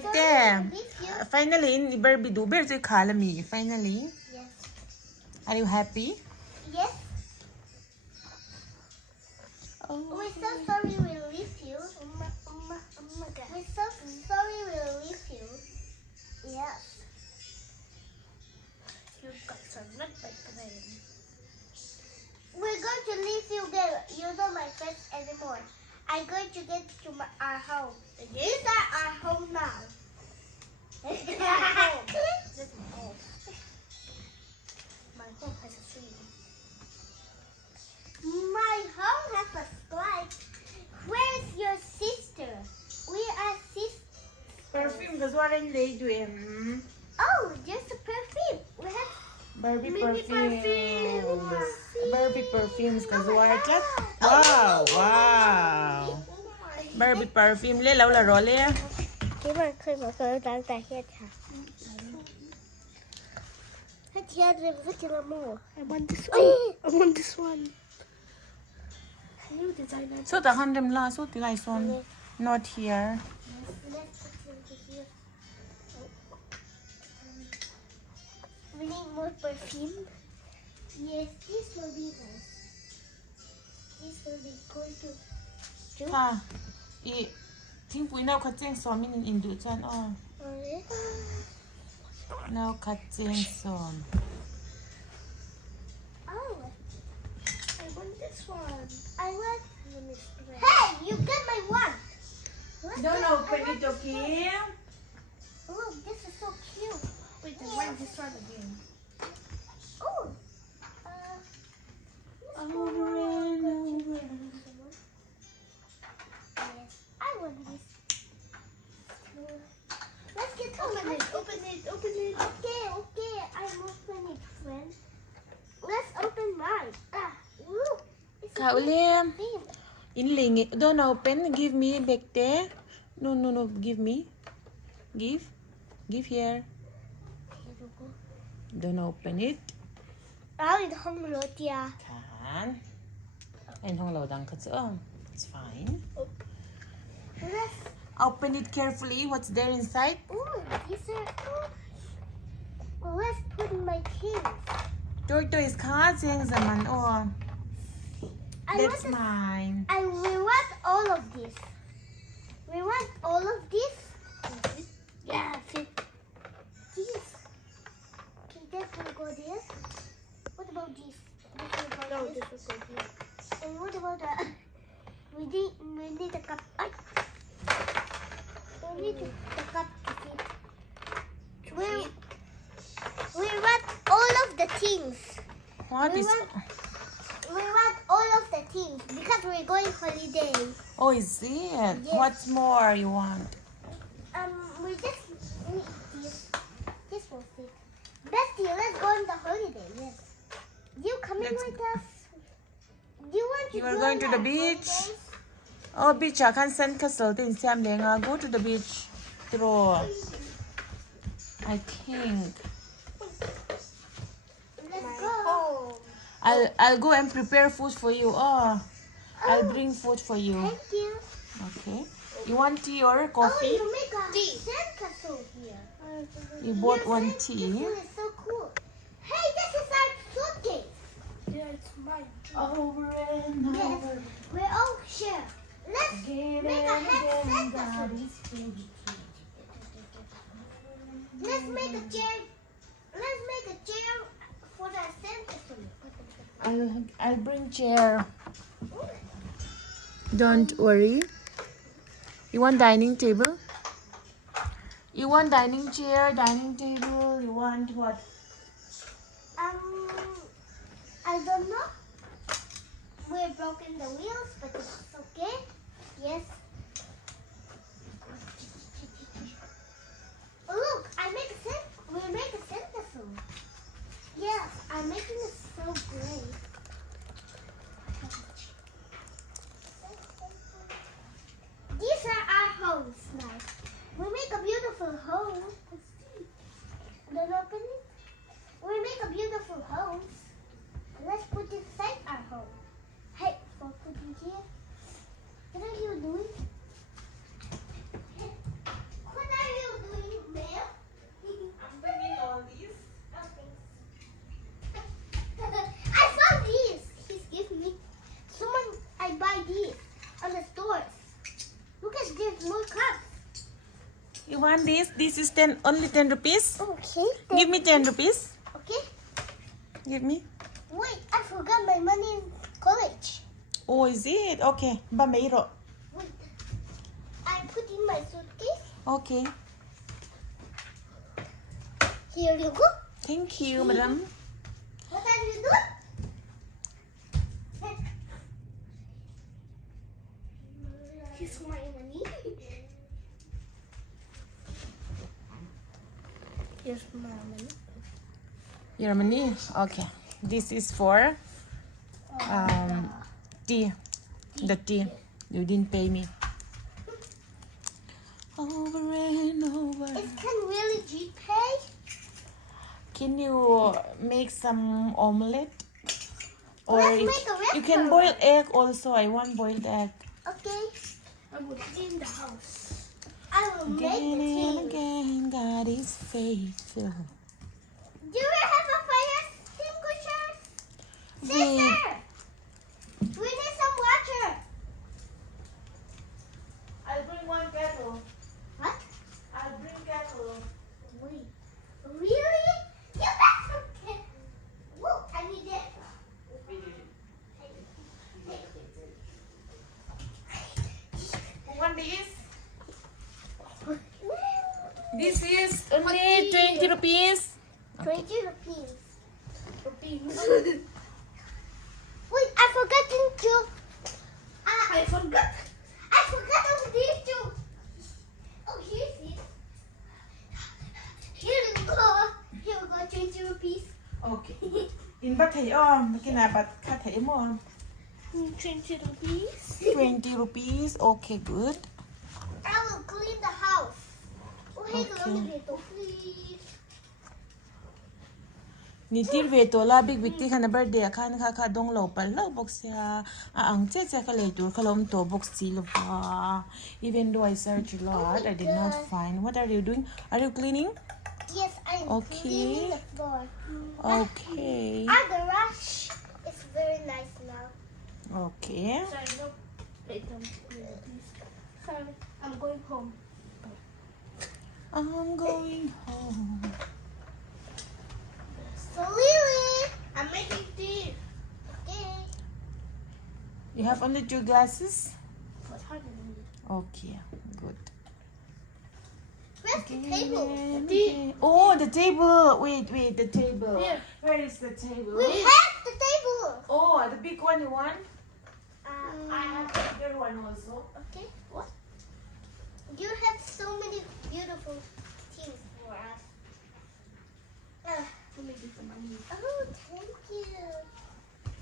Beckte, finally in Barbie do bear the me. Finally. Yes. Are you happy? Yes. Oh. We're so sorry we leave you. We're so sorry we leave you. Yes. You got some nut by today. We're going to leave you there. You're not my friends anymore. I'm going to get to our home. These are our home now. This is my home. This is my home. My home has a tree. My home has a slide. Where's your sister? We are sisters. Perfume because what are they doing? Oh, just a perfume. We have Barbie mini perfumes. Barbie perfumes because Oh my what? God. Wow. Barbie perfume le lâu là rồi le. ที่มันเคยมาเกิดตั้งแต่เฮ็ดค่ะถ้าเทียนเรียนก็จะละโม I want this one. I want this one. New designer. So the handem la so the guys on not here. Let's put it here. We need more perfume. Yes, this will be nice. This will be going to do. ค่ะอีทิ้งปุ๋ยแนวคัดเจงซ้อมมินอินดูจันอ้อ Okay. แนวคัดเจงซ้อม Oh, I want this one. I want. Hey, you get my one. Don't open it, okay? Oh, this is so cute. Wait, I want this one again. Oh. Over and over. Yes, I want this. Let's get Open it, open it, open it. Okay, I'm opening it, friend. Let's open mine. Woo. It's a Kaulim. thing. Inling, don't open. Give me Beckte. No. Give me. Give here. Don't open it. เอาอีกห้องรถยา Can. And hong lo dang katso. It's fine. Let's. Open it carefully. What's there inside? Ooh, these are. Well, let's put in my things. Tortoise ka jeng zaman oh. I That's want. mine. We want all of this. We want all of this. Yeah, fit. This. Okay, that will go there. What about this? This will go No, this. this is good. And what about that? We need a cup. We need the cup to fit. We want all of the things. What We is? We want all of the things because we're going holiday. Oh, is it? Yes. What's more you want? We just need this. This will fit. Bestie, let's go on the holiday. Yes. You coming Let's- with us? You want to You go are going on to the our beach? holidays? Oh, beach. I can send Castle to Siam Lenga. Go to the beach. Throw. I think. Let's go. I'll go and prepare food for you. Oh, I'll bring food for you. Thank you. Okay. You want tea or Oh, coffee? you make a sandcastle here. You bought Your one sandcastle tea. is so cool. Hey, this is our suitcase. Yeah, it's mine. Over and Yes, we all share. Let's make a sandcastle. Let's make a chair. Let's make a chair for the sandcastle. I'll bring chair. Don't worry. You want dining table? You want dining chair, dining table? You want what? I don't know. We're broken the wheels, but it's okay. Yes. Look, we make a sandcastle. Yes, I'm making it so great. These are our homes now. We make a beautiful home. Don't open it. We make a beautiful homes. Let's put it inside our home. Hey, put it here. What are you doing? You want this? This is 10, only 10 rupees. Okay. Give me 10 rupees. Okay. Give me. Wait, I forgot my money in college. Oh, is it? Okay. Bameiro. Wait, I put in my suitcase. Okay. Here you go. Thank you, madam. What are you doing? Here's my money. Here's my money. Your money? Okay. This is for tea. The tea. You didn't pay me. Over and over. It can really GPay. Can you make some omelette? Or Let's if- make a you can boil egg also. I want boiled egg. Okay. I will clean the house. I will make Again the and tea. again, God is faithful. Do we have a fire extinguisher? Wait. Sister! We need some water. I'll bring one kettle. What? I'll bring kettle. Wait. Really? You got some cat. Whoa, I need it. Who want this? This is only 20 rupees. 20 rupees. Wait, I forgot to. I forgot. I forgot of these two. Oh, here's it. Here you go. Here we go, 20 rupees. Okay. In ba't tayo? Kinabat ka tayo mo. 20 rupees. 20 rupees. Okay, good. I will clean the house. Oh, hey, Okay. okay. Please. Nitir veto la big big ti kana birthday kan ka dong lo pal lo box ya ang che che ka le tur kalom to box si lo pa. Even though I searched a lot, I did not find. What are you doing? Are you cleaning? Yes, I'm Okay. cleaning the floor. Okay. Our garage is very nice now. Okay. Sorry, no. Wait, please. Sorry, I'm going home. I'm going home. So, Lily. I'm making tea. Okay. You have only 2 glasses? What happened? Okay, good. Where's the table? Oh, the table. Wait, the table. Here. Where is the table? We have the table. Oh, the big one you want? I have the bigger one also. Okay. What? You have so many beautiful things for us. Let me get the money. Oh, thank you.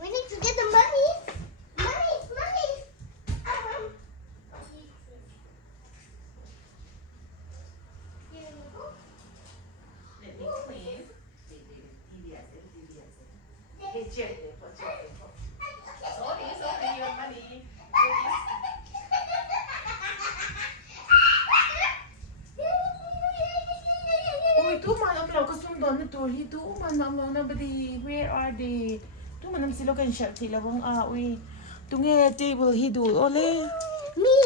We need to get the money. Money. Here we go. Let me clean. Sorry, your money. Oh, ito man ang law kasundon na to. Ito man ang na ba di? Where are they? Ito man ang sila kan siya sila bang uy. Tunge table hidu ole. Me.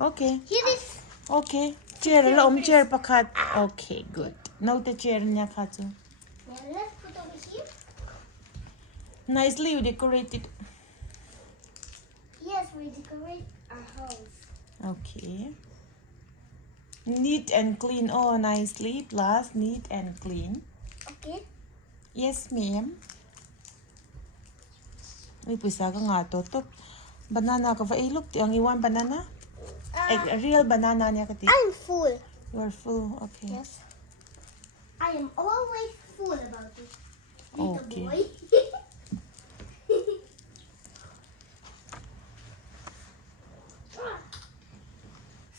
Okay. Here is. Okay. Chair la chair pakat. Okay, good. Now the chair niya kato. Let's put over here. Nicely you decorated. Yes, we decorate our house. Okay. Neat and clean. Oh, nicely. Plus neat and clean. Okay. Yes, ma'am. Uy, pwisa ka nga to. To. Banana ka pa. Eh, look, ang iwan banana. A real banana niya kati. I'm full. You're full. Okay. Yes. I am always full about this. Little Okay. boy.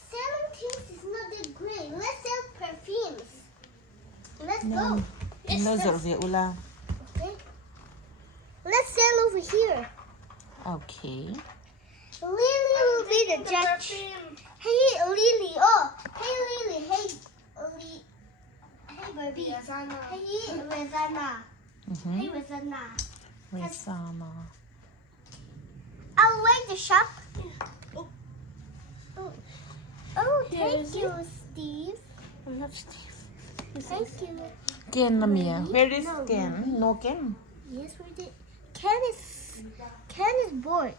Selling things is not that great. Let's sell perfumes. Let's go. No, zorve ula. Okay. Let's sell over here. Okay. Lily will be the judge. Hey, Lily. Oh, hey, Lily. Hey, Lily. Hey, Barbie. Yazana. Hey, Razana. Hey, Mm-hmm. Razana. Resama. I'll wait the shop. Oh. Oh, Here thank is you, Steve. I'm not stiff. Thank you. Ken, Lamia. Where is Ken? No Ken. Yes, we did. Ken is bored.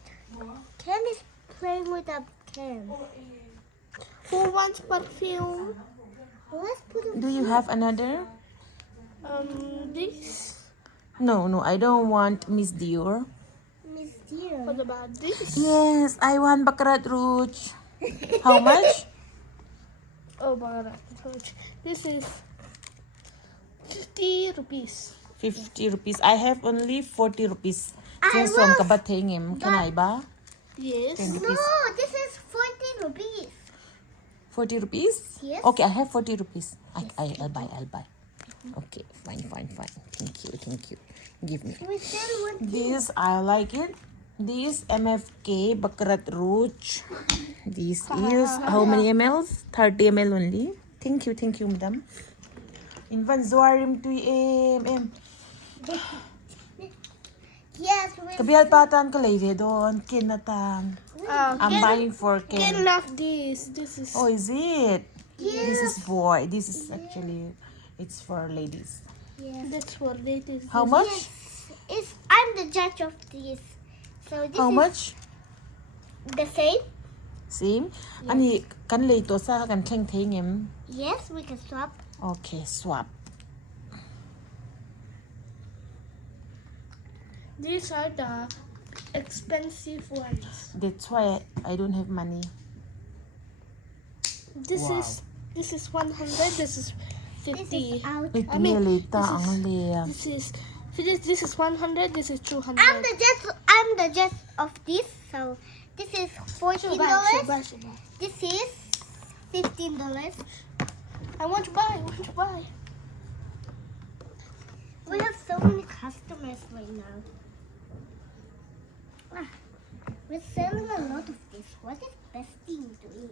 Ken is playing with a can. Who wants perfume? Let's put it. Do you have another? This. No, I don't want Miss Dior. Miss Dear. What about this? Yes, I want Baccarat Rouge. How much? Oh, Bharat. This is 50 rupees. 50 rupees. I have only 40 rupees. I Just one will- kabatingim. Can I buy? Yes. 10 No, rupees. this is 14 rupees. 40 rupees? Yes. Okay, I have 40 rupees. I'll buy. Okay, fine. Thank you. Give me. We still want This, I like it. This MFK Baccarat Rouge. This is how many mls? 30 ml only. Thank you, madam. In Van Zoarim to em. Yes, we Kabial patan ko lady doon. Kinatan. I'm buying for Ken Ken. love this. This is. Oh, is it? Yes. This is boy. This is actually, it's for ladies. Yes. That's what it is. How much? Yes. I'm the judge of this. So this How is much? the same. Same? Ani, kan lito sa kan cheng tingim. Yes, we can swap. Okay, swap. These are the expensive ones. That's why I don't have money. This Wow. is 100. This is This 50. is out. Wait, I mean, lita this ang liya. This is 100. This is 200. I'm the judge of this. So this is $14. Shuba. This is $15. I want to buy. We have so many customers right now. We're selling a lot of this. What is best thing to eat?